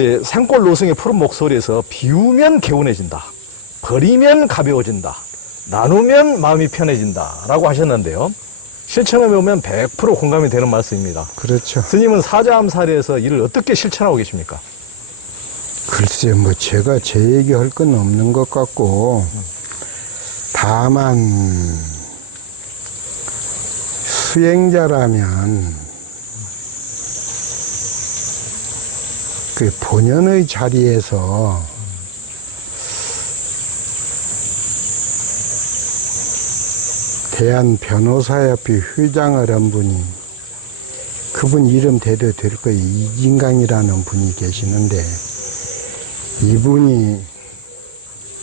산골 노성의 푸른 목소리에서 비우면 개운해진다, 버리면 가벼워진다, 나누면 마음이 편해진다 라고 하셨는데요. 실천해 보면 100% 공감이 되는 말씀입니다. 그렇죠. 스님은 사자암사리에서 이를 어떻게 실천하고 계십니까? 글쎄, 뭐, 제가 제 얘기할 건 없는 것 같고, 다만, 수행자라면, 그 본연의 자리에서 대한변호사협회 회장을 한 분이, 그분 이름 대도 될 거예요. 이진강이라는 분이 계시는데, 이분이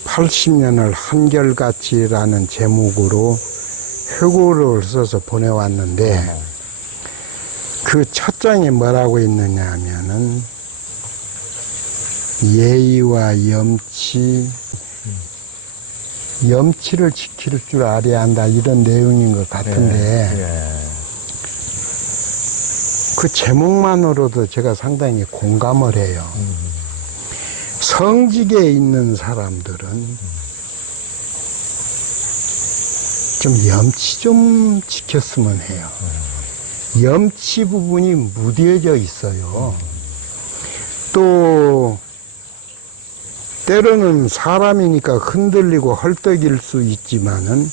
80년을 한결같이라는 제목으로 회고를 써서 보내왔는데, 그 첫 장에 뭐라고 있느냐 하면은, 예의와 염치를 지킬 줄 알아야 한다, 이런 내용인 것 같은데, 그 제목만으로도 제가 상당히 공감을 해요. 성직에 있는 사람들은 좀 염치 좀 지켰으면 해요. 염치 부분이 무뎌져 있어요. 또 때로는 사람이니까 흔들리고 헐떡일 수 있지만은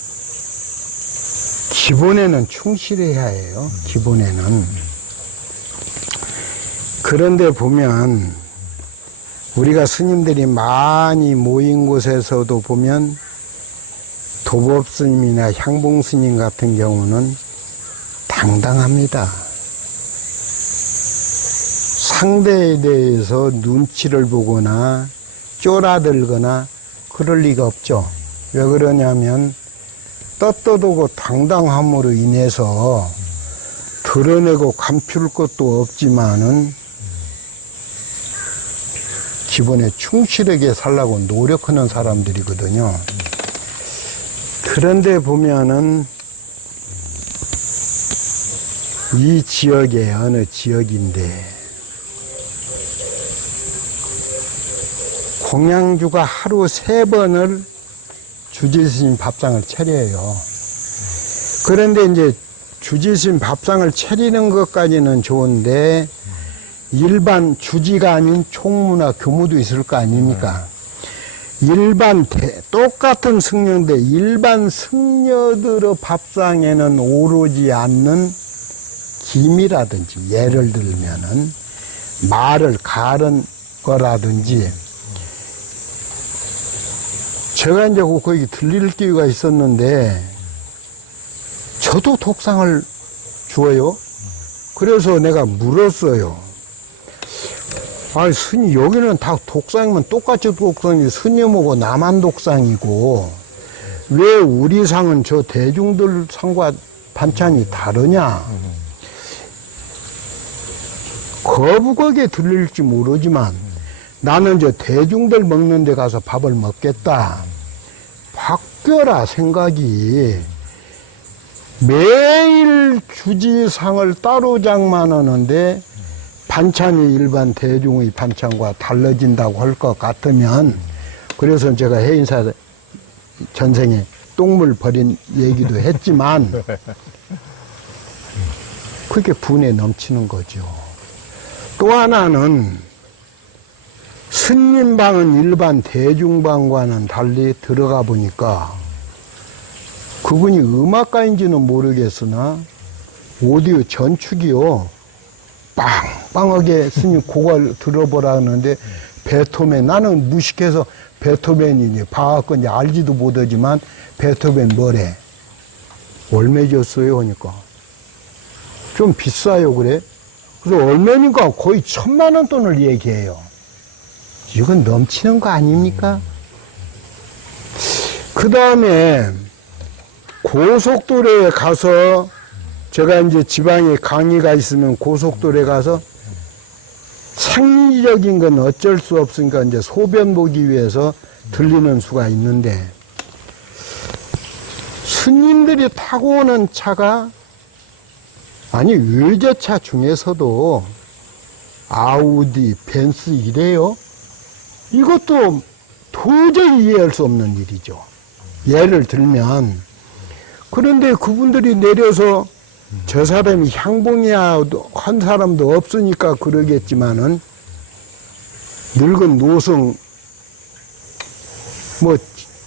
기본에는 충실해야 해요. 기본에는. 그런데 보면 우리가 스님들이 많이 모인 곳에서도 보면 도법스님이나 향봉스님 같은 경우는 당당합니다. 상대에 대해서 눈치를 보거나 쫄아들거나 그럴 리가 없죠. 왜 그러냐면 떳떳하고 당당함으로 인해서 드러내고 감출 것도 없지만은 기본에 충실하게 살라고 노력하는 사람들이거든요. 그런데 보면은 이 지역의 어느 지역인데 공양주가 하루 3번을 주지스님 밥상을 차려요. 그런데 이제 주지스님 밥상을 차리는 것까지는 좋은데 일반 주지가 아닌 총무나 교무도 있을 거 아닙니까? 일반 똑같은 승려인데 일반 승려들의 밥상에는 오르지 않는 김이라든지, 예를 들면은 말을 가른 거라든지, 제가 이제 거기 들릴 기회가 있었는데 저도 독상을 주어요. 그래서 내가 물었어요. 아니, 스님, 여기는 다 독상이면 똑같이 독상이지, 스님하고 나만 독상이고, 왜 우리 상은 저 대중들 상과 반찬이 다르냐? 거북하게 들릴지 모르지만, 나는 저 대중들 먹는 데 가서 밥을 먹겠다. 바뀌어라, 생각이. 매일 주지상을 따로 장만하는데, 반찬이 일반 대중의 반찬과 달라진다고 할 것 같으면, 그래서 제가 해인사 전생에 똥물 버린 얘기도 했지만, 그게 분에 넘치는 거죠. 또 하나는, 스님방은 일반 대중방과는 달리 들어가 보니까, 그분이 음악가인지는 모르겠으나, 오디오 전축이요. 빵빵하게 스님 곡을 들어보라 하는데 베토벤, 나는 무식해서 베토벤이니 바하건지 알지도 못하지만 베토벤 뭐래? 얼마 줬어요? 하니까 좀 비싸요 그래? 그래서 얼마니까 거의 1000만 돈을 얘기해요. 이건 넘치는 거 아닙니까? 그 다음에 고속도로에 가서 제가 이제 지방에 강의가 있으면 고속도로에 가서 생리적인 건 어쩔 수 없으니까 이제 소변 보기 위해서 들리는 수가 있는데, 스님들이 타고 오는 차가, 아니, 외제차 중에서도 아우디, 벤츠 이래요? 이것도 도저히 이해할 수 없는 일이죠. 예를 들면, 그런데 그분들이 내려서 저 사람이 향봉이야 한 사람도 없으니까 그러겠지만은 늙은 노성 뭐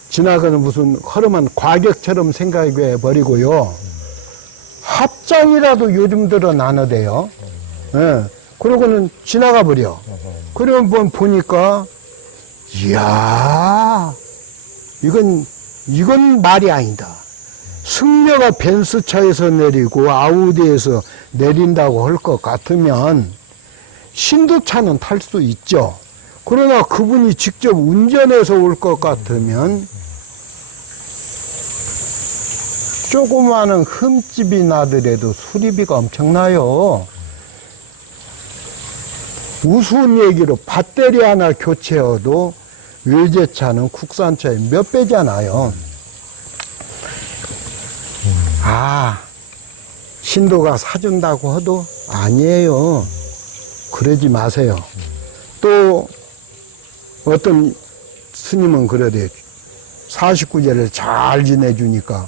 지나가는 무슨 허름한 과격처럼 생각해 버리고요. 합장이라도 요즘 들어 나눠대요. 예. 그러고는 지나가 버려. 그러면 보니까 이야, 이건 말이 아니다. 승려가 벤츠차에서 내리고 아우디에서 내린다고 할 것 같으면 신도차는 탈 수 있죠. 그러나 그분이 직접 운전해서 올 것 같으면 조그마한 흠집이 나더라도 수리비가 엄청나요. 우스운 얘기로 배터리 하나 교체해도 외제차는 국산차의 몇 배잖아요. 아, 신도가 사준다고 해도 아니에요. 그러지 마세요. 또 어떤 스님은 그러대요. 49제를 잘 지내주니까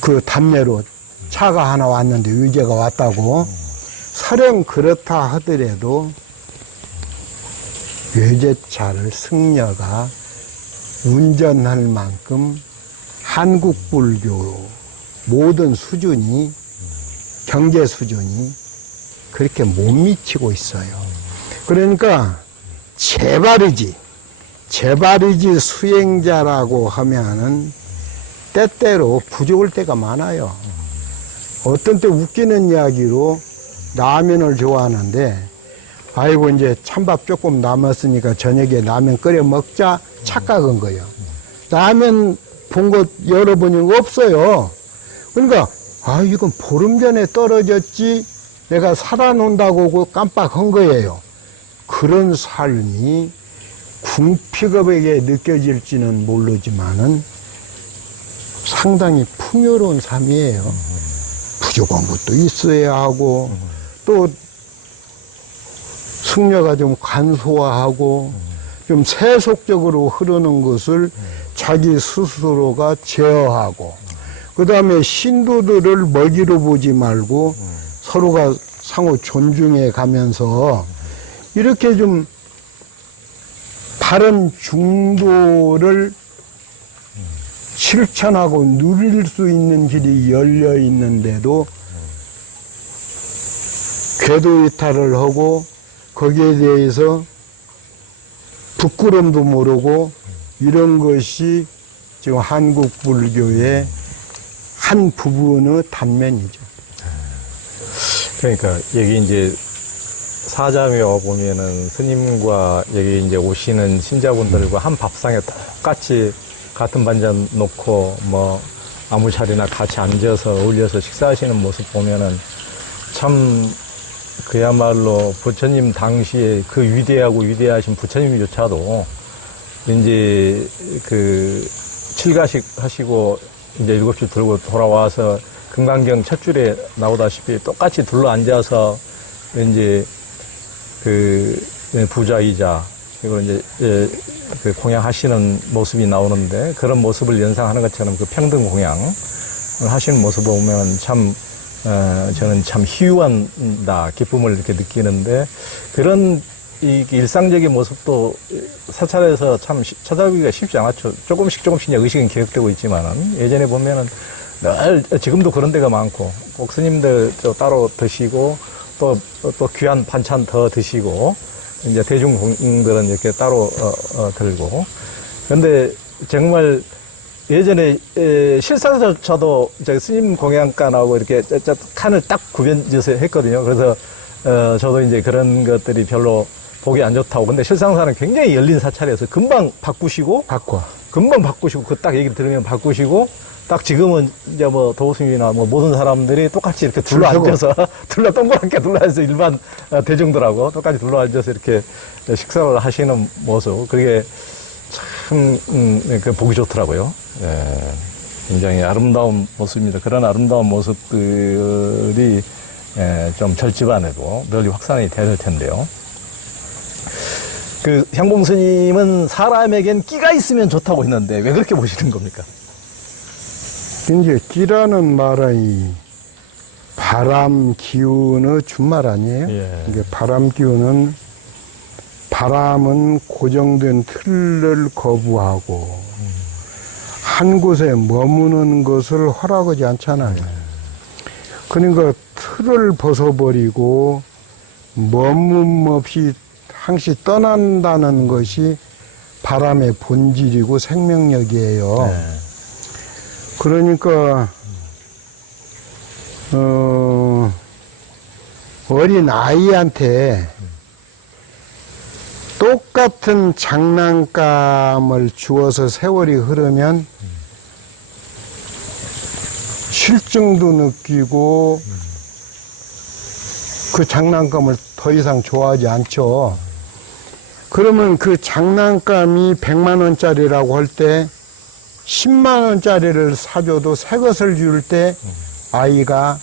그 답례로 차가 하나 왔는데 의제가 왔다고. 설령 그렇다 하더라도 외제차를 승려가 운전할 만큼 한국 불교 모든 수준이, 경제 수준이 그렇게 못 미치고 있어요. 그러니까 제발이지 수행자라고 하면은 때때로 부족할 때가 많아요. 어떤 때 웃기는 이야기로 라면을 좋아하는데, 아이고 이제 찬밥 조금 남았으니까 저녁에 라면 끓여 먹자 착각한 거예요. 라면 본 것 여러 번이 없어요. 그러니까 아, 이건 보름 전에 떨어졌지 내가 사다 놓는다고 깜빡한 거예요. 그런 삶이 궁핍하게 느껴질지는 모르지만은 상당히 풍요로운 삶이에요. 부족한 것도 있어야 하고, 또 승려가 좀 간소화하고 좀 세속적으로 흐르는 것을 자기 스스로가 제어하고, 그 다음에 신도들을 먹이로 보지 말고 서로가 상호 존중해 가면서 이렇게 좀 바른 중도를 실천하고 누릴 수 있는 길이 열려 있는데도 궤도 이탈을 하고 거기에 대해서 부끄럼도 모르고 이런 것이 지금 한국 불교의 한 부분의 단면이죠. 그러니까 여기 이제 사자묘 보면은 스님과 여기 이제 오시는 신자분들과 한 밥상에 똑같이 같은 반찬 놓고 뭐 아무 자리나 같이 앉아서 어울려서 식사하시는 모습 보면은 참 그야말로 부처님 당시에 그 위대하신 부처님조차도 이제 그 칠가식 하시고 이제 7줄 들고 돌아와서 금강경 첫 줄에 나오다시피 똑같이 둘러 앉아서 이제 그 부자이자 그리고 이제 그 공양하시는 모습이 나오는데, 그런 모습을 연상하는 것처럼 그 평등 공양을 하시는 모습을 보면 참 저는 참 희유한다, 기쁨을 이렇게 느끼는데, 그런 이 일상적인 모습도 사찰에서 참 찾아보기가 쉽지 않았죠. 조금씩 이제 의식은 기억되고 있지만은 예전에 보면은 늘 지금도 그런 데가 많고, 꼭 스님들 따로 드시고 또 귀한 반찬 더 드시고 이제 대중공들은 이렇게 따로 들고. 그런데 정말 예전에 실상조차도 스님 공양간하고 이렇게 칸을 딱 구분져서 했거든요. 그래서 저도 이제 그런 것들이 별로 보기 안 좋다고. 근데 실상사는 굉장히 열린 사찰이어서 금방 바꾸시고 그 딱 얘기를 들으면 바꾸시고, 딱 지금은 이제 뭐 도스님이나 뭐 모든 사람들이 똑같이 이렇게 둘러앉아서 동그랗게 둘러앉아서 일반 대중들하고 똑같이 둘러앉아서 이렇게 식사를 하시는 모습, 그게 참 보기 좋더라고요. 예, 굉장히 아름다운 모습입니다. 그런 아름다운 모습들이 좀 절집안에도 널리 확산이 될 텐데요. 그 향봉 스님은 사람에겐 끼가 있으면 좋다고 했는데 왜 그렇게 보시는 겁니까? 이제 끼라는 말은 바람 기운의 준말 아니에요? 예. 이게 바람 기운은 바람은 고정된 틀을 거부하고 한 곳에 머무는 것을 허락하지 않잖아요. 그러니까 틀을 벗어버리고 머문 없이 항시 떠난다는 것이 바람의 본질이고 생명력이에요. 네. 그러니까 어린 아이한테 똑같은 장난감을 주어서 세월이 흐르면 실증도 느끼고 그 장난감을 더 이상 좋아하지 않죠. 그러면 그 장난감이 100만 원짜리라고 할 때 10만 원짜리를 사줘도 새 것을 줄 때 아이가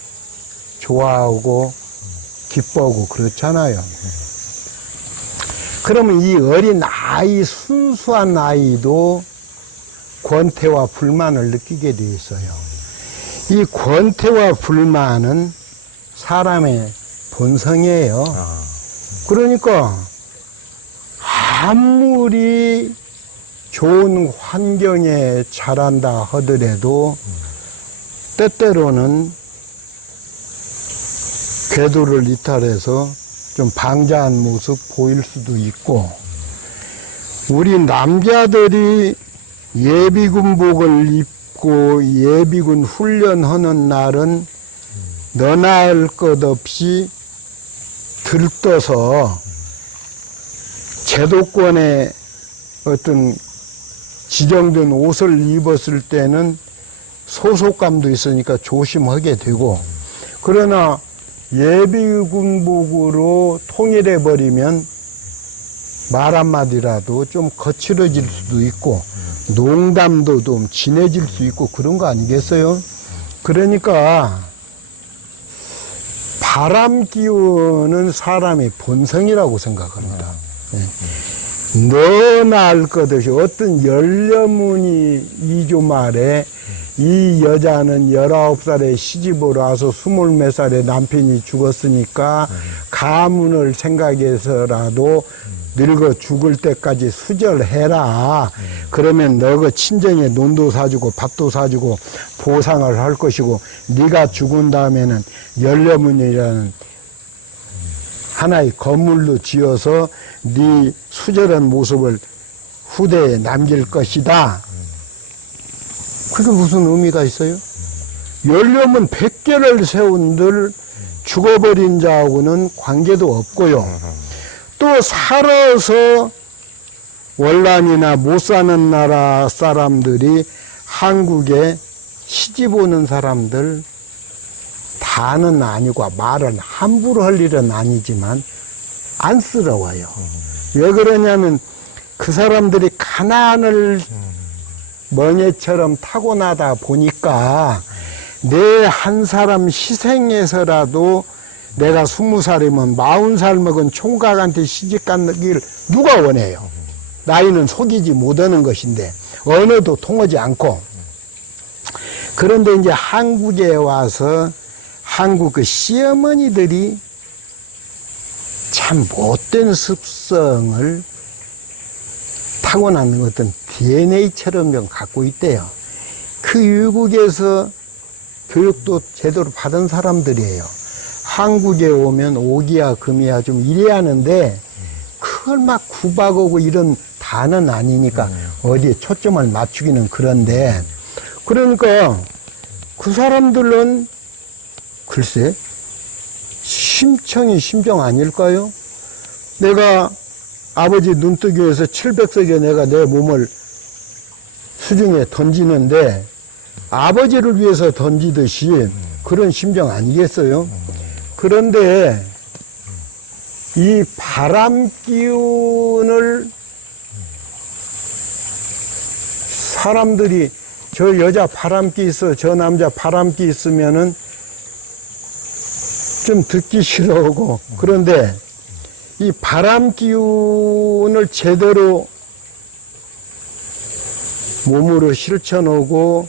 좋아하고 기뻐하고 그렇잖아요. 그러면 이 어린 아이, 순수한 아이도 권태와 불만을 느끼게 돼 있어요. 이 권태와 불만은 사람의 본성이에요. 그러니까 아무리 좋은 환경에 자란다 하더라도 때때로는 궤도를 이탈해서 좀 방자한 모습 보일 수도 있고, 우리 남자들이 예비군복을 입고 예비군 훈련하는 날은 너나 할 것 없이 들떠서 제도권의 어떤 지정된 옷을 입었을 때는 소속감도 있으니까 조심하게 되고, 그러나 예비군복으로 통일해버리면 말 한마디라도 좀 거칠어질 수도 있고 농담도 좀 진해질 수 있고 그런 거 아니겠어요? 그러니까 바람 기운은 사람의 본성이라고 생각합니다. 너나 알 것 없이 어떤 열려문이 2조 말에 이 여자는 19살에 시집을 와서 20몇 살에 남편이 죽었으니까 가문을 생각해서라도 늙어 죽을 때까지 수절해라. 그러면 너가 친정에 논도 사주고 밥도 사주고 보상을 할 것이고, 네가 죽은 다음에는 열려문이라는 하나의 건물로 지어서 네 수절한 모습을 후대에 남길 것이다. 그게 무슨 의미가 있어요? 열려면 100개를 세운들 죽어버린 자하고는 관계도 없고요. 또 살아서 월남이나 못 사는 나라 사람들이 한국에 시집 오는 사람들 다는 아니고 말은 함부로 할 일은 아니지만 안쓰러워요. 왜 그러냐면 그 사람들이 가난을 멍해처럼 타고나다 보니까 내 한 사람 희생해서라도 내가 20살이면 40살 먹은 총각한테 시집 가길 누가 원해요? 나이는 속이지 못하는 것인데 언어도 통하지 않고. 그런데 이제 한국에 와서 한국 그 시어머니들이 참 못된 습성을 타고난 어떤 DNA처럼 좀 갖고 있대요. 그 유국에서 교육도 제대로 받은 사람들이에요. 한국에 오면 오기야 금이야 좀 이래야 하는데 그걸 막 구박하고 이런 다는 아니니까 어디에 초점을 맞추기는 그런데, 그러니까 그 사람들은 글쎄 심청이 심정 아닐까요? 내가 아버지 눈뜨기에서 700석에 내가 내 몸을 수중에 던지는데 아버지를 위해서 던지듯이 그런 심정 아니겠어요? 그런데 이 바람 기운을 사람들이 저 여자 바람기 있어, 저 남자 바람기 있으면은 좀 듣기 싫어하고 그런데 이 바람 기운을 제대로 몸으로 실천하고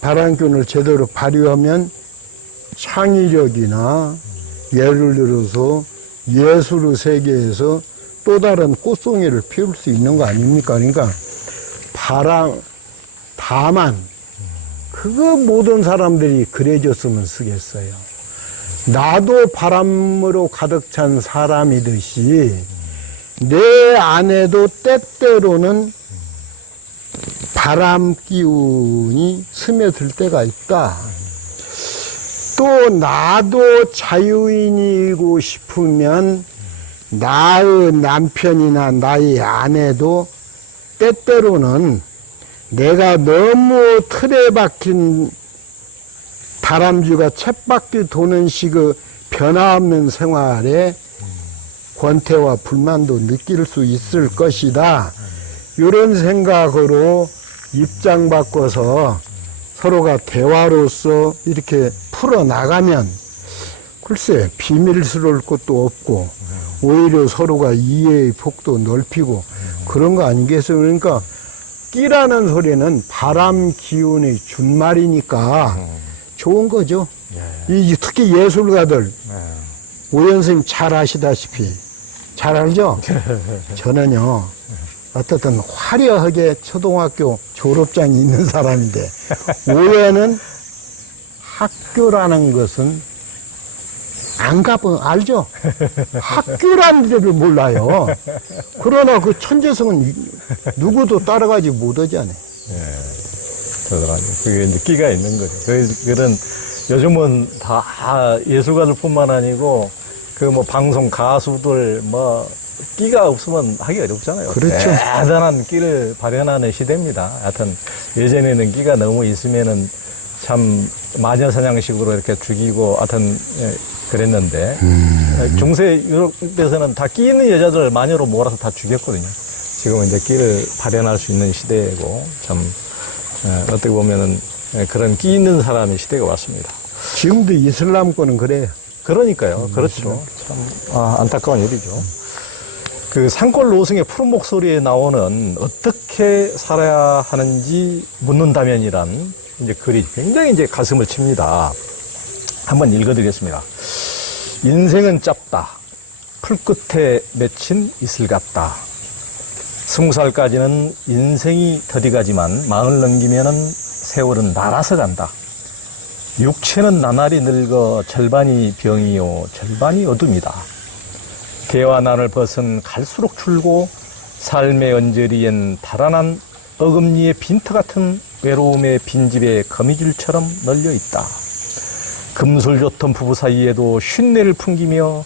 바람 기운을 제대로 발휘하면 창의력이나 예를 들어서 예술의 세계에서 또 다른 꽃송이를 피울 수 있는 거 아닙니까? 그러니까 다만 그거 모든 사람들이 그래줬으면 쓰겠어요. 나도 바람으로 가득 찬 사람이듯이 내 안에도 때때로는 바람 기운이 스며들 때가 있다. 또 나도 자유인이고 싶으면 나의 남편이나 나의 아내도 때때로는 내가 너무 틀에 박힌 다람쥐가 쳇바퀴 도는 식의 변화없는 생활에 권태와 불만도 느낄 수 있을 것이다. 이런 생각으로 입장 바꿔서 서로가 대화로서 이렇게 풀어나가면 글쎄 비밀스러울 것도 없고 오히려 서로가 이해의 폭도 넓히고 그런 거 아니겠어요? 그러니까 끼라는 소리는 바람 기운의 준말이니까 좋은 거죠. 특히 예술가들 오연 선생님 잘 아시다시피 잘 알죠? 저는요 어떻든 화려하게 초등학교 졸업장이 있는 사람인데 오연은 학교라는 것은 안 가본 알죠? 학교라는 데를 몰라요. 그러나 그 천재성은 누구도 따라가지 못하잖아요. 그게 이제 끼가 있는 거죠. 그런 요즘은 다 예술가들뿐만 아니고 그 뭐 방송 가수들 뭐 끼가 없으면 하기 어렵잖아요. 그렇죠. 대단한 끼를 발현하는 시대입니다. 하여튼 예전에는 끼가 너무 있으면은 참 마녀사냥식으로 이렇게 죽이고 하여튼 그랬는데 중세 유럽에서는 다 끼 있는 여자들 마녀로 몰아서 다 죽였거든요. 지금은 이제 끼를 발현할 수 있는 시대고 참 어떻게 보면은 그런 끼 있는 사람의 시대가 왔습니다. 지금도 이슬람권은 그래요. 그러니까요. 그렇죠. 참 안타까운 일이죠. 그 산골 노승의 푸른 목소리에 나오는 어떻게 살아야 하는지 묻는다면이란 이제 글이 굉장히 이제 가슴을 칩니다. 한번 읽어드리겠습니다. 인생은 짧다. 풀끝에 맺힌 이슬 같다. 20살까지는 인생이 더디가지만 마흔을 넘기면은 세월은 날아서 간다. 육체는 나날이 늙어 절반이 병이요 절반이 어둠이다. 개와 난을 벗은 갈수록 줄고 삶의 언저리엔 달아난 어금니의 빈터 같은 외로움의 빈집에 거미줄처럼 널려 있다. 금술 좋던 부부 사이에도 쉰내를 풍기며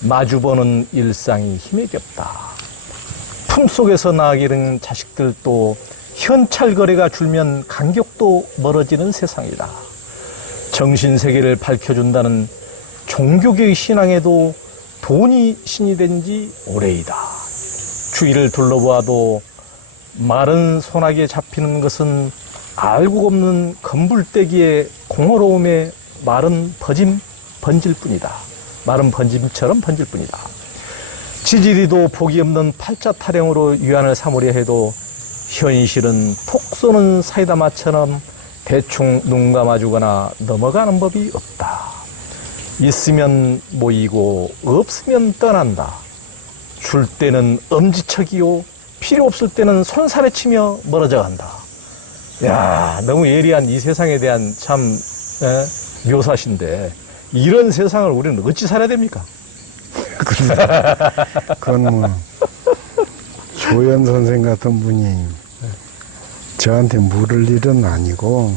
마주보는 일상이 힘에 겹다. 품속에서 나기는 자식들도 현찰거래가 줄면 간격도 멀어지는 세상이다. 정신세계를 밝혀준다는 종교계의 신앙에도 돈이 신이 된 지 오래이다. 주위를 둘러보아도 마른 소나기에 잡히는 것은 알고 없는 건불대기의 공허로움에 마른 번질 뿐이다. 마른 번짐처럼 번질 뿐이다. 지지리도 복이 없는 팔자 타령으로 유한을 삼으려 해도 현실은 톡 쏘는 사이다마처럼 대충 눈 감아주거나 넘어가는 법이 없다. 있으면 모이고 없으면 떠난다. 줄 때는 엄지척이요 필요 없을 때는 손살에 치며 멀어져 간다. 야, 너무 예리한 이 세상에 대한 참 묘사신데 이런 세상을 우리는 어찌 살아야 됩니까? 그건 뭐 조연 선생 같은 분이 저한테 물을 일은 아니고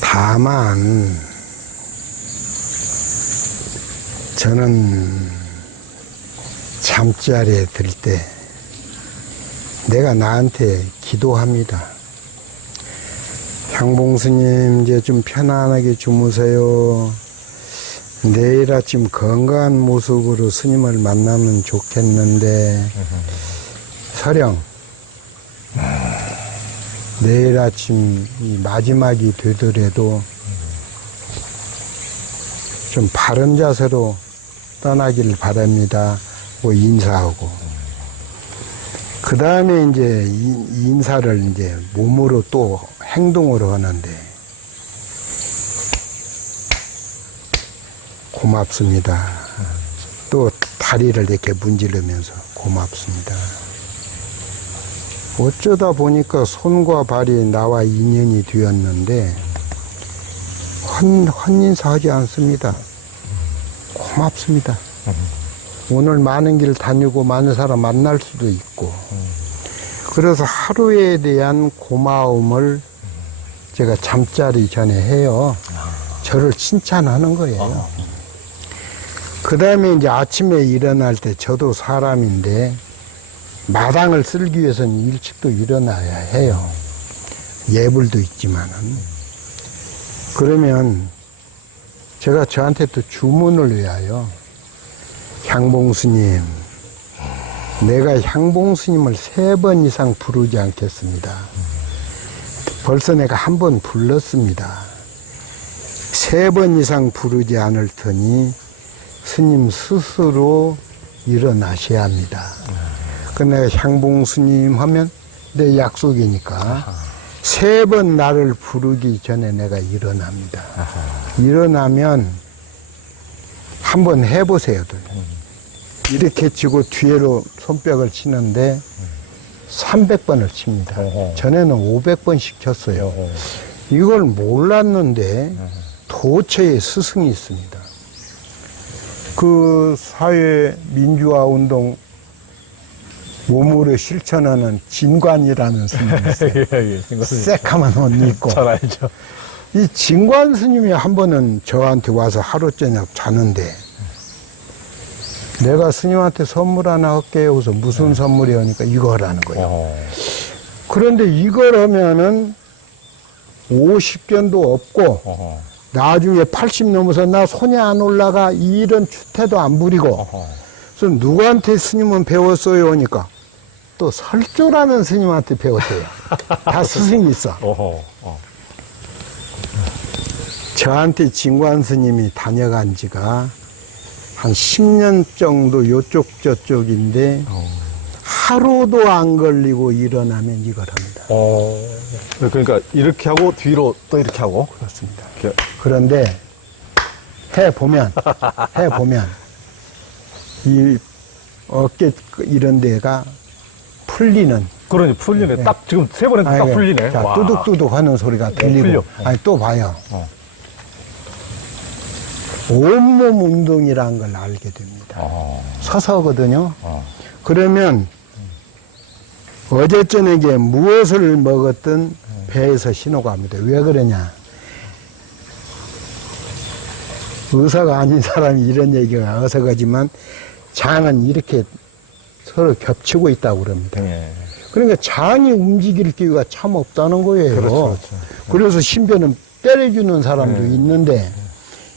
다만 저는 잠자리에 들 때 내가 나한테 기도합니다. 향봉스님 이제 좀 편안하게 주무세요. 내일 아침 건강한 모습으로 스님을 만나면 좋겠는데 서령 내일 아침 이 마지막이 되더라도 좀 바른 자세로 떠나길 바랍니다. 뭐 인사하고. 그 다음에 이제 인사를 이제 몸으로 또 행동으로 하는데, 고맙습니다. 또 다리를 이렇게 문지르면서 고맙습니다. 어쩌다 보니까 손과 발이 나와 인연이 되었는데 헌인사하지 않습니다. 고맙습니다. 오늘 많은 길 다니고 많은 사람 만날 수도 있고, 그래서 하루에 대한 고마움을 제가 잠자리 전에 해요. 저를 칭찬하는 거예요. 그 다음에 이제 아침에 일어날 때 저도 사람인데 마당을 쓸기 위해서는 일찍도 일어나야 해요. 예불도 있지만은. 그러면 제가 저한테 또 주문을 외워요. 향봉스님, 내가 향봉스님을 3번 이상 부르지 않겠습니다. 벌써 내가 한 번 불렀습니다. 3번 이상 부르지 않을 테니 스님 스스로 일어나셔야 합니다. 그 내가 향봉스님 하면 내 약속이니까 3번 나를 부르기 전에 내가 일어납니다. 일어나면 한번 해보세요. 이렇게 치고 뒤로 손뼉을 치는데 300번을 칩니다. 전에는 500번씩 쳤어요. 이걸 몰랐는데 도처에 스승이 있습니다. 그 사회 민주화 운동 몸으로 실천하는 진관이라는 스님이 있어요. 새카만 옷 입고. 잘 알죠. 이 진관 스님이 한 번은 저한테 와서 하루 저녁 자는데, 내가 스님한테 선물 하나 할게요. 그래서 무슨 선물이 오니까 이거 하라는 거예요. 그런데 이걸 하면은 50견도 없고, 나중에 80 넘어서 나 손이 안 올라가, 이런 추태도 안 부리고. 그래서 누구한테 스님은 배웠어요? 하니까 또 설조라는 스님한테 배웠대요. 다 스승이 있어. 저한테 진관 스님이 다녀간 지가 한 10년 정도 요쪽 저쪽인데 하루도 안 걸리고 일어나면 이걸 합니다. 그러니까 이렇게 하고 뒤로 또 이렇게 하고. 그렇습니다. 이렇게. 그런데 해보면 이 어깨 이런 데가 풀리는. 그러니 풀리네. 네. 딱 지금 3번에 딱 풀리네. 자, 와. 뚜둑뚜둑 하는 소리가 들리고. 풀려. 아니, 또 봐요. 온몸 운동이라는 걸 알게 됩니다. 서서 하거든요. 그러면 어제 저녁에 무엇을 먹었든 배에서 신호가 옵니다. 왜 그러냐? 의사가 아닌 사람이 이런 얘기가 어색하지만 장은 이렇게 서로 겹치고 있다고 그럽니다. 그러니까 장이 움직일 기회가 참 없다는 거예요. 그렇죠. 그래서 신변은 때려주는 사람도 있는데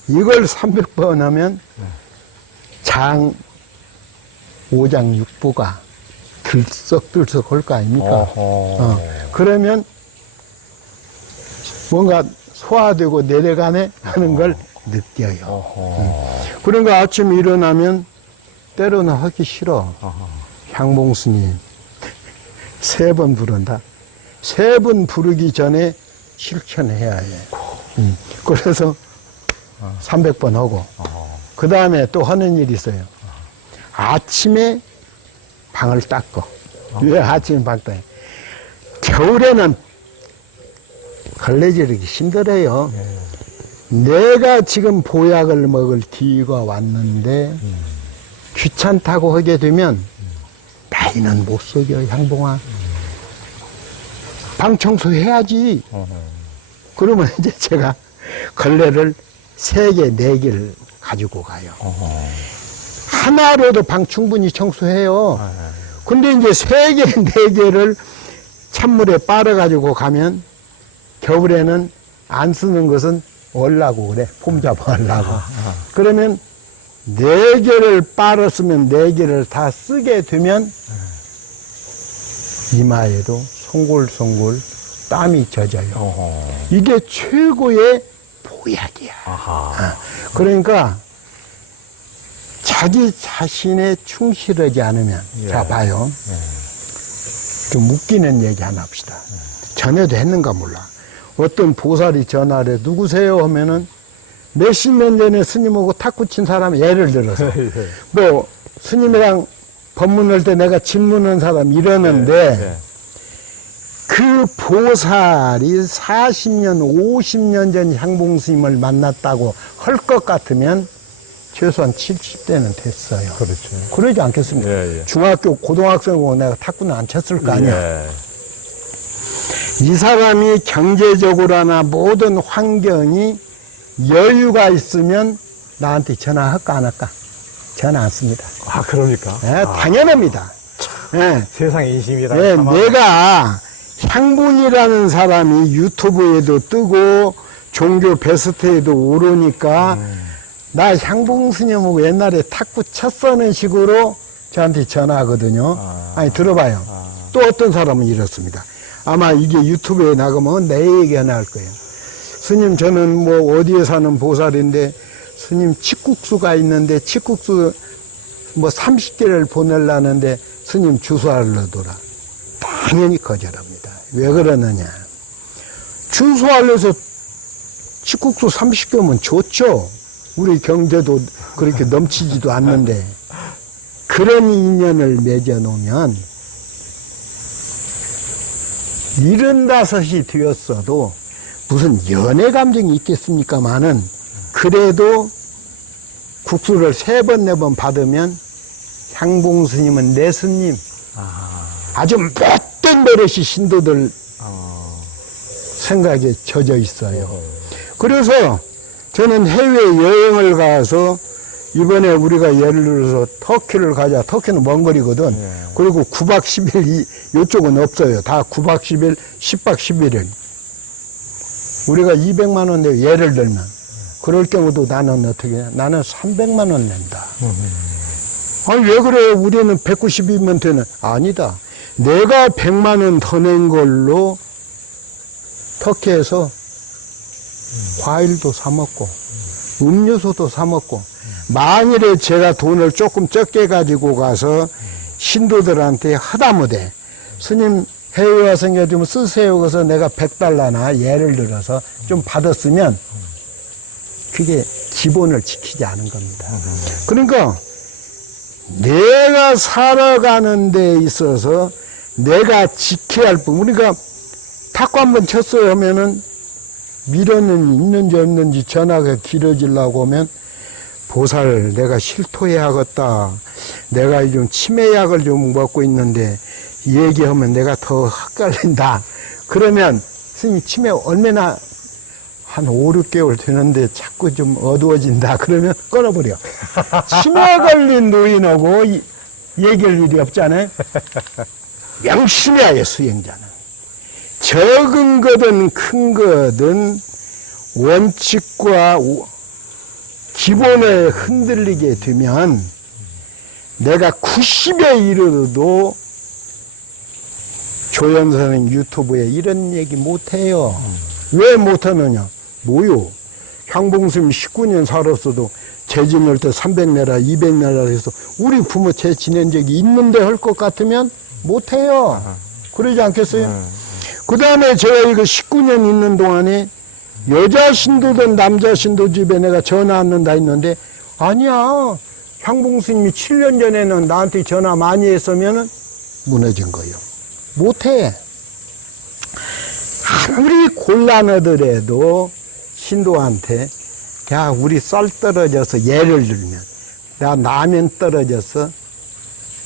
이걸 300번 하면 장 5장 6부가 들썩들썩 할 거 아닙니까? 그러면 뭔가 소화되고 내려가네 하는 걸 느껴요. 그러니까 아침에 일어나면 때로는 하기 싫어. 향봉스님 3번 부른다. 3번 부르기 전에 실천해야 해. 그래서 300번 하고 그 다음에 또 하는 일이 있어요. 아침에 방을 닦고. 왜 아침에 방 닦아요? 겨울에는 걸레질하기 힘들어요. 내가 지금 보약을 먹을 기회가 왔는데 귀찮다고 하게 되면 나이는 못 속여. 향봉아 방 청소해야지. 그러면 이제 제가 걸레를 3개, 4개를 가지고 가요. 하나로도 방 충분히 청소해요. 근데 이제 3개, 4개를 찬물에 빨아가지고 가면 겨울에는 안 쓰는 것은 얼라고 그래. 폼 잡아하려고. 그러면 4개를 빨았으면 4개를 다 쓰게 되면 이마에도 송골송골 땀이 젖어요. 이게 최고의 도약이야. 아하. 그러니까 자기 자신에 충실하지 않으면, 예. 자 봐요. 좀 웃기는 얘기 하나 합시다. 전에도 했는가 몰라. 어떤 보살이 전화를 해. 누구세요? 하면은 몇십 년 전에 스님하고 탁구 친 사람, 예를 들어서 뭐 스님이랑 법문할 때 내가 질문한 사람 이러는데 예. 그 보살이 40년, 50년 전 향봉 스님을 만났다고 할 것 같으면 최소한 70대는 됐어요. 그렇죠. 그러지 않겠습니까? 예, 예. 중학교, 고등학생하고 내가 탁구는 안 쳤을 거 아니야. 예. 이 사람이 경제적으로나 모든 환경이 여유가 있으면 나한테 전화할까 안 할까? 전화 안 씁니다. 아, 그럽니까? 예, 당연합니다. 예. 세상 인심이라. 예, 내가 향분이라는 사람이 유튜브에도 뜨고 종교 베스트에도 오르니까 나 향봉 스님하고 옛날에 탁구 쳤어는 식으로 저한테 전화하거든요. 아니 들어봐요. 또 어떤 사람은 이렇습니다. 아마 이게 유튜브에 나가면 내 얘기 하나 할 거예요. 스님 저는 뭐 어디에 사는 보살인데 스님 칡국수가 있는데 칡국수 뭐 30개를 보내려는데 스님 주소 알려줘라. 당연히 거절합니다. 왜 그러느냐. 주소 알려서 칡국수 30개면 좋죠. 우리 경제도 그렇게 넘치지도 않는데 그런 인연을 맺어놓으면 75이 되었어도 무슨 연애 감정이 있겠습니까마는 그래도 국수를 3번, 4번 받으면 향봉 스님은 내 스님 아주 못된 버릇이 신도들 생각에 젖어 있어요. 그래서 저는 해외 여행을 가서 이번에 우리가 예를 들어서 터키를 가자. 터키는 먼 거리거든. 그리고 9박 10일 이쪽은 없어요. 다 9박 10일, 10박 11일. 우리가 200만 원 내고 예를 들면 그럴 경우도 나는 어떻게 해? 나는 300만 원 낸다. 아니 왜 그래요? 우리는 190이면 되는. 아니다. 내가 100만 원 더 낸 걸로 터키에서 과일도 사 먹고 음료수도 사 먹고 만일에 제가 돈을 조금 적게 가지고 가서 신도들한테 하다못해 스님 해외 와서 좀 쓰세요. 그래서 내가 100달러나 예를 들어서 좀 받았으면 그게 기본을 지키지 않은 겁니다. 그러니까 내가 살아가는 데 있어서 내가 지켜야 할 부분. 우리가 탁구 한번 쳤어요 하면은 미련은 있는지 없는지 전화가 길어지려고 하면 보살 내가 실토해야겠다. 내가 좀 치매약을 좀 먹고 있는데 얘기하면 내가 더 헷갈린다. 그러면 스님이 치매 얼마나 한 5, 6개월 되는데 자꾸 좀 어두워진다. 그러면 끊어버려. 치매 걸린 노인하고 얘기할 일이 없잖아요. 명심해야 해, 수행자는. 적은 거든 큰 거든 원칙과 기본에 흔들리게 되면 내가 90에 이르러도 조연선생 유튜브에 이런 얘기 못해요. 왜 못하느냐? 뭐요? 향봉스님 19년 살았어도 재 지낼 때 300내라 200내라 해서 우리 부모 재 지낸 적이 있는데 할 것 같으면 못해요. 그러지 않겠어요? 그 다음에 제가 이거 19년 있는 동안에 여자 신도든 남자 신도 집에 내가 전화 왔는다 했는데 아니야. 향봉스님이 7년 전에는 나한테 전화 많이 했으면 무너진 거예요. 못해. 아무리 곤란하더라도 신도한테 야 우리 쌀 떨어져서 예를 들면 나 라면 떨어져서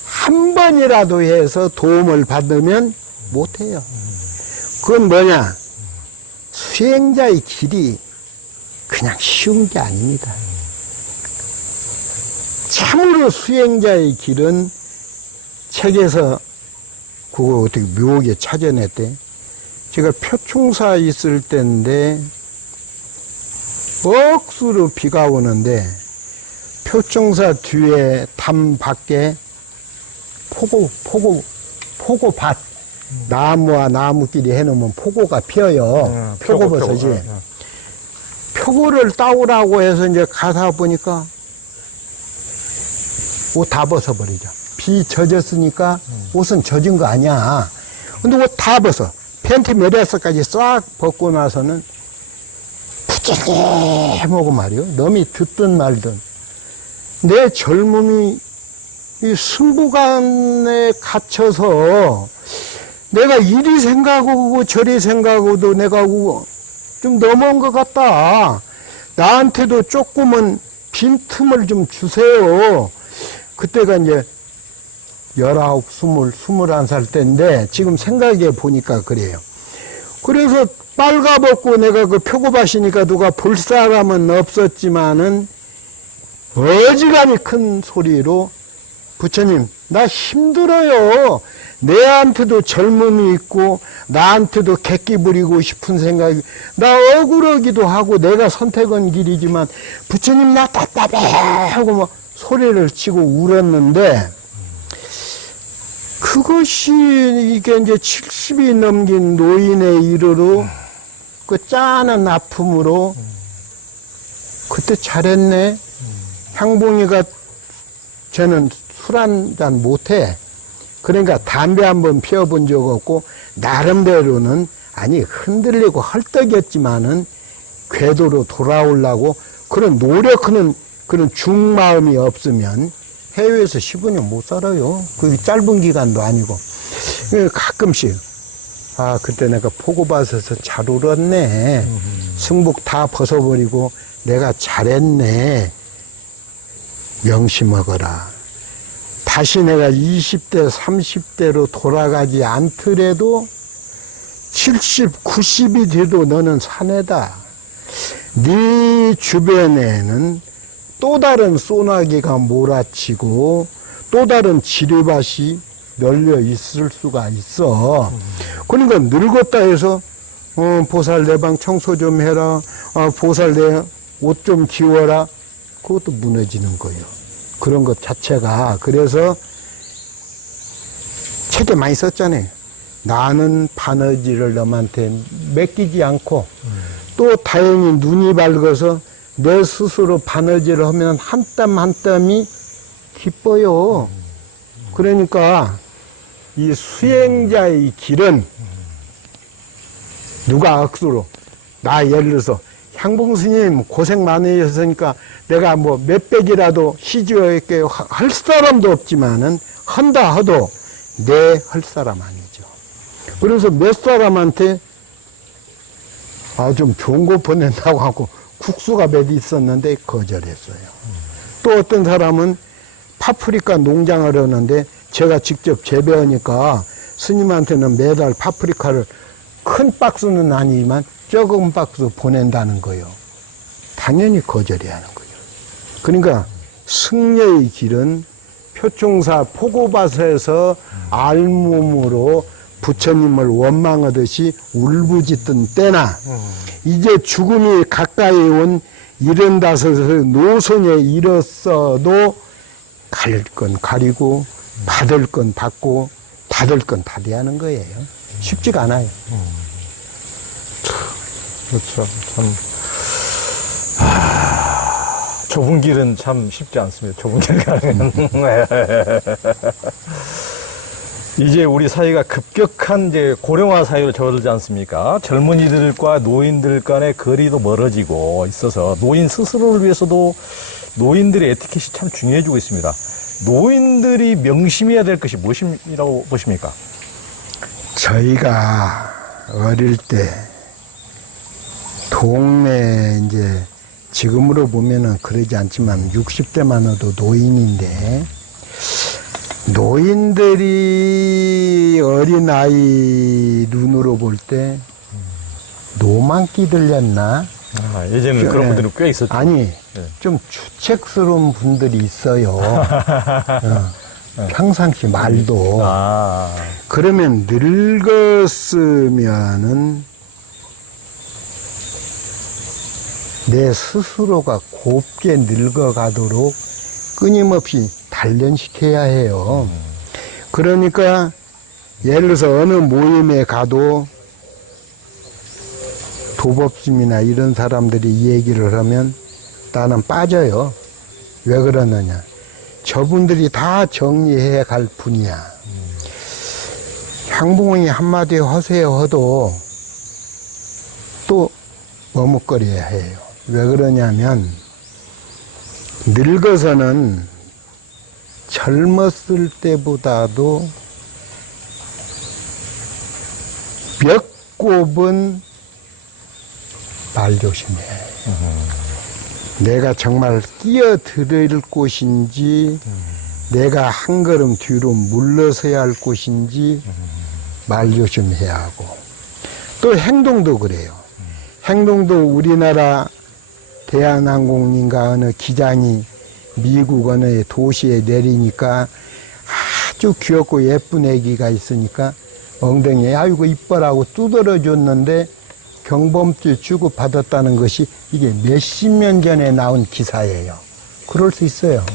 한 번이라도 해서 도움을 받으면 못해요. 그건 뭐냐? 수행자의 길이 그냥 쉬운 게 아닙니다. 참으로 수행자의 길은 책에서 그거 어떻게 묘하게 찾아냈대. 제가 표충사 있을 때인데 억수로 비가 오는데 표충사 뒤에 담 밖에 포고밭 나무와 나무끼리 해놓으면 포고가 피어요. 표고버섯이. 표고를 따오라고 해서 이제 가사 보니까 옷 다 벗어버리죠. 비 젖었으니까 옷은 젖은 거 아니야. 근데 옷 다 벗어. 팬티 메리아스까지 싹 벗고 나서는 푸짐하고 말이요. 넘이 듣든 말든. 내 젊음이 이 승부간에 갇혀서 내가 이리 생각하고 저리 생각하고도 내가 좀 넘어온 것 같다. 나한테도 조금은 빈틈을 좀 주세요. 그때가 이제 19, 20, 21살 때인데 지금 생각해 보니까 그래요. 그래서 빨가벗고 내가 그 표고밭이니까 누가 볼 사람은 없었지만은 어지간히 큰 소리로 부처님 나 힘들어요. 내한테도 젊음이 있고 나한테도 객기 부리고 싶은 생각이 나 억울하기도 하고 내가 선택한 길이지만 부처님 나 답답해 하고 막 소리를 치고 울었는데 그것이 이게 이제 70이 넘긴 노인에 이르러 그 짠한 아픔으로 그때 잘했네. 향봉이가 쟤는 술 한 잔 못해. 그러니까 담배 한번 피워본 적 없고 나름대로는 아니 흔들리고 헐떡였지만은 궤도로 돌아오려고 그런 노력하는 그런 중마음이 없으면 해외에서 15년 못 살아요. 그게 짧은 기간도 아니고. 가끔씩 아 그때 내가 포고밭에서 잘 울었네. 승복 다 벗어버리고 내가 잘했네. 명심하거라. 다시 내가 20대, 30대로 돌아가지 않더라도 70, 90이 돼도 너는 사내다. 네 주변에는 또 다른 소나기가 몰아치고 또 다른 지뢰밭이 널려 있을 수가 있어. 그러니까 늙었다 해서 보살 내 방 청소 좀 해라. 보살 내 옷 좀 지워라. 그것도 무너지는 거예요. 그런 것 자체가. 그래서 책에 많이 썼잖아요. 나는 바느질을 너한테 맡기지 않고 또 다행히 눈이 밝아서 내 스스로 바느질을 하면 한 땀 한 땀이 기뻐요. 그러니까 이 수행자의 길은 누가 억수로 나 예를 들어서 향봉 스님 고생 많으셨으니까 내가 뭐 몇백이라도 시주할게요 할 사람도 없지만은 한다 하도 내 할 사람 아니죠. 그래서 몇 사람한테 좀 좋은 거 보낸다고 하고 국수가 몇 있었는데 거절했어요. 또 어떤 사람은 파프리카 농장을 하는데 제가 직접 재배하니까 스님한테는 매달 파프리카를 큰 박스는 아니지만 적은 박스 보낸다는 거예요. 당연히 거절해야 하는 거예요. 그러니까 승려의 길은 표충사 포고밭에서 알몸으로 부처님을 원망하듯이 울부짖던 때나 이제 죽음이 가까이 온 75의 노선에 이르렀어도 가릴 건 가리고 받을 건 받고 받을 건 받아야 하는 거예요. 쉽지가 않아요. 그렇죠. 참. 좁은 길은 참 쉽지 않습니다. 좁은 길 가면. 이제 우리 사회가 급격한 이제 고령화 사회로 접어들지 않습니까? 젊은이들과 노인들 간의 거리도 멀어지고 있어서 노인 스스로를 위해서도 노인들의 에티켓이 참 중요해지고 있습니다. 노인들이 명심해야 될 것이 무엇이라고 보십니까? 저희가 어릴 때 동네 이제 지금으로 보면은 그러지 않지만 60대만 해도 노인인데 노인들이 어린아이 눈으로 볼 때 노만끼 들렸나? 예전에는 그런 분들이 꽤 있었죠. 아니, 좀 주책스러운 분들이 있어요. 평상시 말도. 그러면 늙었으면은 내 스스로가 곱게 늙어가도록 끊임없이 단련시켜야 해요. 그러니까 예를 들어서 어느 모임에 가도 조법심이나 이런 사람들이 이 얘기를 하면 나는 빠져요. 왜 그러느냐. 저분들이 다 정리해 갈 분이야. 향봉이 한마디 하세요 해도 또 머뭇거려야 해요. 왜 그러냐면 늙어서는 젊었을 때보다도 몇 곱은 말 조심해. 내가 정말 끼어들을 곳인지 내가 한 걸음 뒤로 물러서야 할 곳인지 말 조심해야 하고 또 행동도 그래요. 행동도 우리나라 대한항공인가 어느 기장이 미국 어느 도시에 내리니까 아주 귀엽고 예쁜 애기가 있으니까 엉덩이에 아이고 이뻐라고 두드려 줬는데 경범죄 취급받았다는 것이 이게 몇십 년 전에 나온 기사예요. 그럴 수 있어요.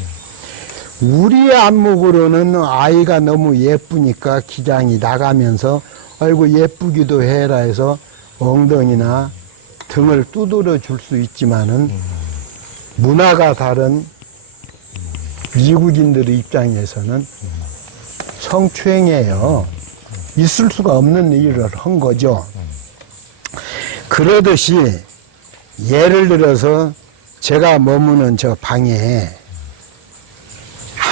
우리 안목으로는 아이가 너무 예쁘니까 기장이 나가면서 아이고 예쁘기도 해라 해서 엉덩이나 등을 두드려 줄 수 있지만은 문화가 다른 미국인들의 입장에서는 성추행이에요. 있을 수가 없는 일을 한 거죠. 그러듯이 예를 들어서 제가 머무는 저 방에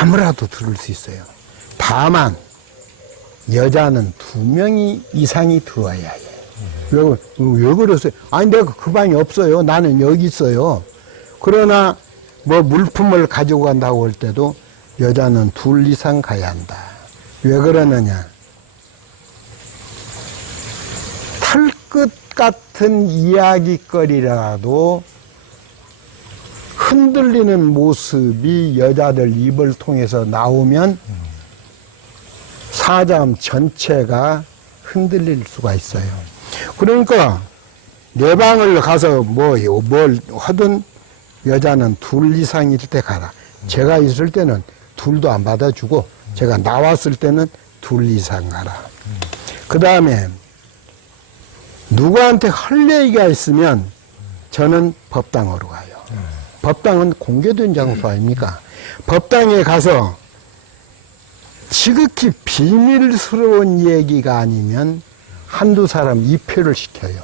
아무라도 들을 수 있어요. 다만 여자는 2명 이상이 들어와야 해요. 왜 그러세요? 아니 내가 그 방이 없어요. 나는 여기 있어요. 그러나 뭐 물품을 가지고 간다고 할 때도 여자는 2 이상 가야 한다. 왜 그러느냐? 털끝 같은 이야기거리라도 흔들리는 모습이 여자들 입을 통해서 나오면 사자음 전체가 흔들릴 수가 있어요. 그러니까 내 방을 가서 뭘 하든 여자는 2 이상일 때 가라. 제가 있을 때는 2도 안 받아주고 제가 나왔을 때는 2 이상 가라. 그 다음에 누구한테 할 얘기가 있으면 저는 법당으로 가요. 법당은 공개된 장소 아닙니까? 법당에 가서 지극히 비밀스러운 얘기가 아니면 한두 사람 입회를 시켜요.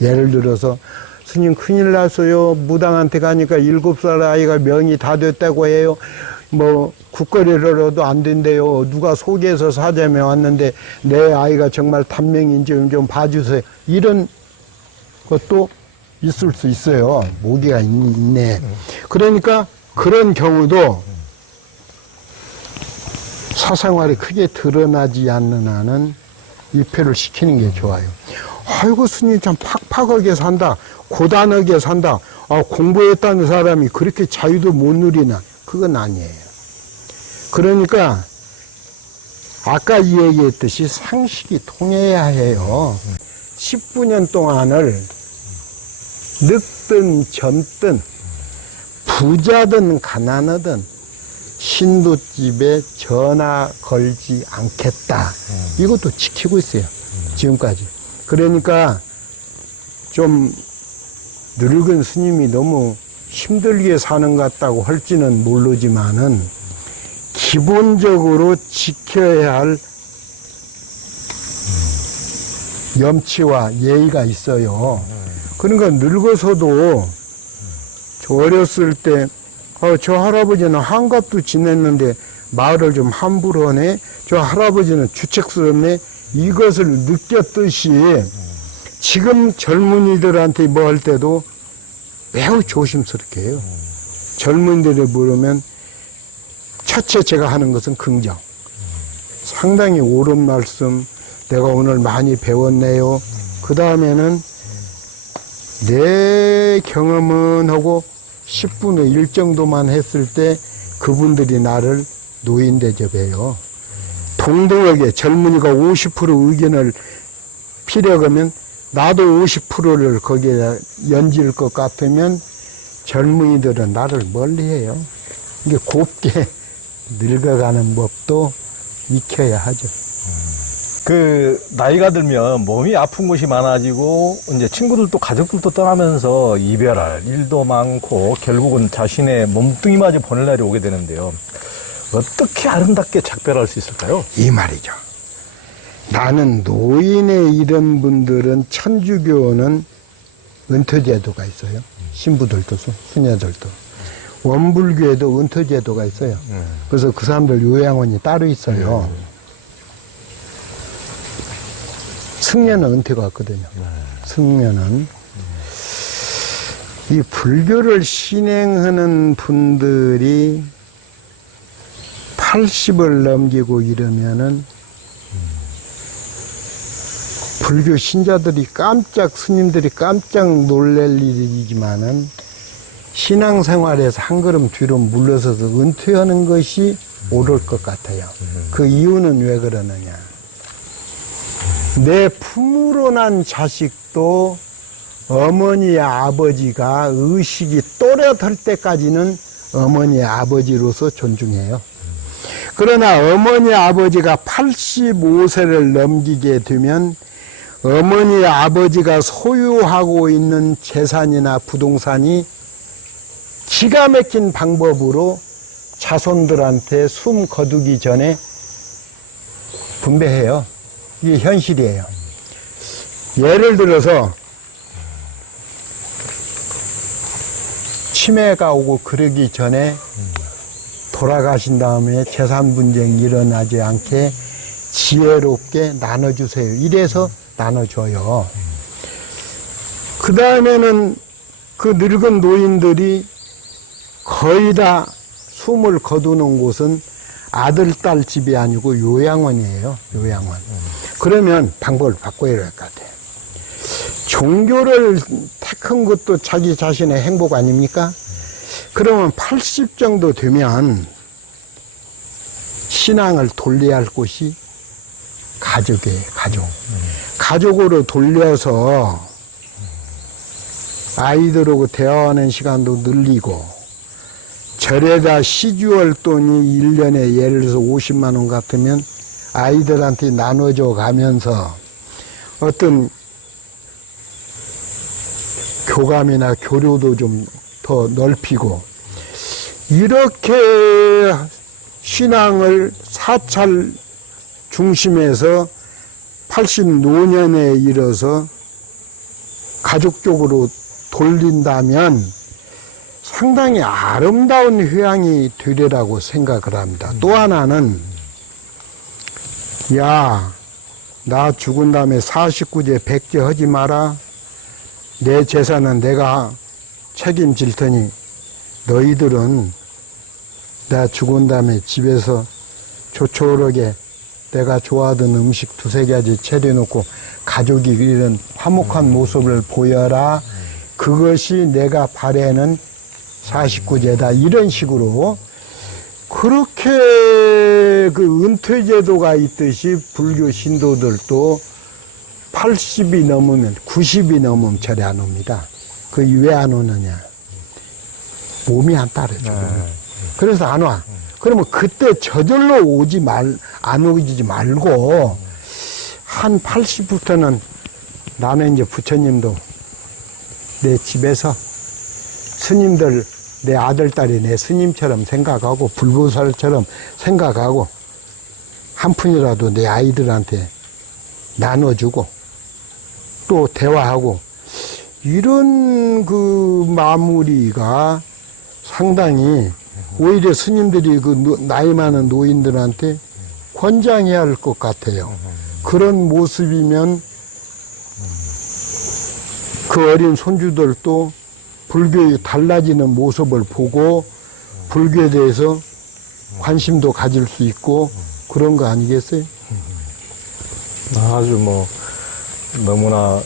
예를 들어서 스님 큰일 났어요. 무당한테 가니까 7살 아이가 명이 다 됐다고 해요. 뭐 국거리로도 안 된대요. 누가 소개해서 사자매 왔는데 내 아이가 정말 단명인지 좀 봐주세요. 이런 것도 있을 수 있어요. 모기가 있네. 그러니까 그런 경우도 사생활이 크게 드러나지 않는 한은 입회를 시키는 게 좋아요. 아이고 스님 참 팍팍하게 산다. 고단하게 산다. 아, 공부했다는 사람이 그렇게 자유도 못 누리나. 그건 아니에요. 그러니까 아까 이 얘기했듯이 상식이 통해야 해요. 19년 동안을 늙든 젊든 부자든 가난하든 신도집에 전화 걸지 않겠다. 이것도 지키고 있어요. 지금까지. 그러니까 좀 늙은 스님이 너무 힘들게 사는 것 같다고 할지는 모르지만은 기본적으로 지켜야 할 염치와 예의가 있어요. 그러니까 늙어서도 저 어렸을 때 저 할아버지는 한갑도 지냈는데 말을 좀 함부로 하네. 저 할아버지는 주책스럽네. 이것을 느꼈듯이 지금 젊은이들한테 뭐 할 때도 매우 조심스럽게 해요. 젊은이들을 물으면 첫째 제가 하는 것은 긍정. 상당히 옳은 말씀, 내가 오늘 많이 배웠네요. 그 다음에는 내 경험은 하고 10분의 1 정도만 했을 때 그분들이 나를 노인 대접해요. 동등하게 젊은이가 50% 의견을 피력하면 나도 50%를 거기에 연질 것 같으면 젊은이들은 나를 멀리해요. 이게 곱게 늙어가는 법도 익혀야 하죠. 나이가 들면 몸이 아픈 곳이 많아지고, 이제 친구들도 가족들도 떠나면서 이별할 일도 많고, 결국은 자신의 몸뚱이마저 보낼 날이 오게 되는데요. 어떻게 아름답게 작별할 수 있을까요? 이 말이죠. 나는 노인의 이런 분들은 천주교는 은퇴제도가 있어요. 신부들도, 수녀들도. 원불교에도 은퇴제도가 있어요. 그래서 그 사람들 요양원이 따로 있어요. 승려는 은퇴가 없거든요. 승려는. 이 불교를 신행하는 분들이 80을 넘기고 이러면은 불교 신자들이 스님들이 깜짝 놀랄 일이지만은 신앙생활에서 한 걸음 뒤로 물러서서 은퇴하는 것이 옳을 것 같아요. 그 이유는 왜 그러느냐. 내 품으로 난 자식도 어머니 아버지가 의식이 또렷할 때까지는 어머니 아버지로서 존중해요. 그러나 어머니 아버지가 85세를 넘기게 되면 어머니 아버지가 소유하고 있는 재산이나 부동산이 기가 막힌 방법으로 자손들한테 숨 거두기 전에 분배해요. 이게 현실이에요. 예를 들어서 치매가 오고 그러기 전에 돌아가신 다음에 재산 분쟁이 일어나지 않게 지혜롭게 나눠주세요. 이래서 나눠줘요. 그 다음에는 그 늙은 노인들이 거의 다 숨을 거두는 곳은 아들, 딸 집이 아니고 요양원이에요. 요양원. 그러면 방법을 바꿔야 할 것 같아요. 종교를 택한 것도 자기 자신의 행복 아닙니까? 그러면 80 정도 되면 신앙을 돌려야 할 곳이 가족이에요. 가족으로 돌려서 아이들하고 대화하는 시간도 늘리고 절에다 시주할 돈이 1년에 예를 들어서 50만 원 같으면 아이들한테 나눠줘 가면서 어떤 교감이나 교류도 좀 더 넓히고 이렇게 신앙을 사찰 중심에서 80노년에 이르러서 가족적으로 돌린다면 상당히 아름다운 휴양이 되리라고 생각을 합니다. 또 하나는 야, 나 죽은 다음에 49제 백제 하지 마라. 내 재산은 내가 책임질 테니 너희들은 나 죽은 다음에 집에서 조촐하게 내가 좋아하던 음식 2-3가지 차려놓고 가족이 이런 화목한 모습을 보여라. 그것이 내가 바라는 49제다. 이런 식으로 그렇게 그 은퇴제도가 있듯이 불교 신도들도 80이 넘으면 90이 넘으면 절에 안 옵니다. 그 왜 안 오느냐? 몸이 안 따라줘요. 그래서 안 와. 그러면 그때 저절로 안 오지 말고 한 80부터는 나는 이제 부처님도 내 집에서 스님들 내 아들, 딸이 내 스님처럼 생각하고 불보살처럼 생각하고 한 푼이라도 내 아이들한테 나눠주고 또 대화하고 이런 그 마무리가 상당히 오히려 스님들이 그 나이 많은 노인들한테 권장해야 할 것 같아요. 그런 모습이면 그 어린 손주들도 불교의 달라지는 모습을 보고 불교에 대해서 관심도 가질 수 있고 그런 거 아니겠어요? 아주 너무나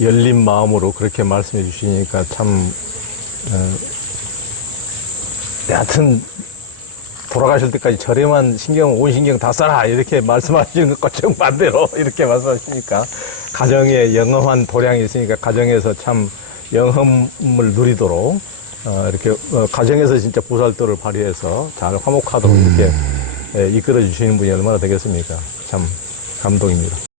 열린 마음으로 그렇게 말씀해 주시니까 참, 여하튼, 돌아가실 때까지 절에만 온 신경 다 써라. 이렇게 말씀하시는 것과 정반대로 이렇게 말씀하시니까 가정에 영험한 도량이 있으니까 가정에서 참 영험을 누리도록, 이렇게, 가정에서 진짜 보살도를 발휘해서 잘 화목하도록 이렇게 이끌어 주시는 분이 얼마나 되겠습니까? 참 감동입니다.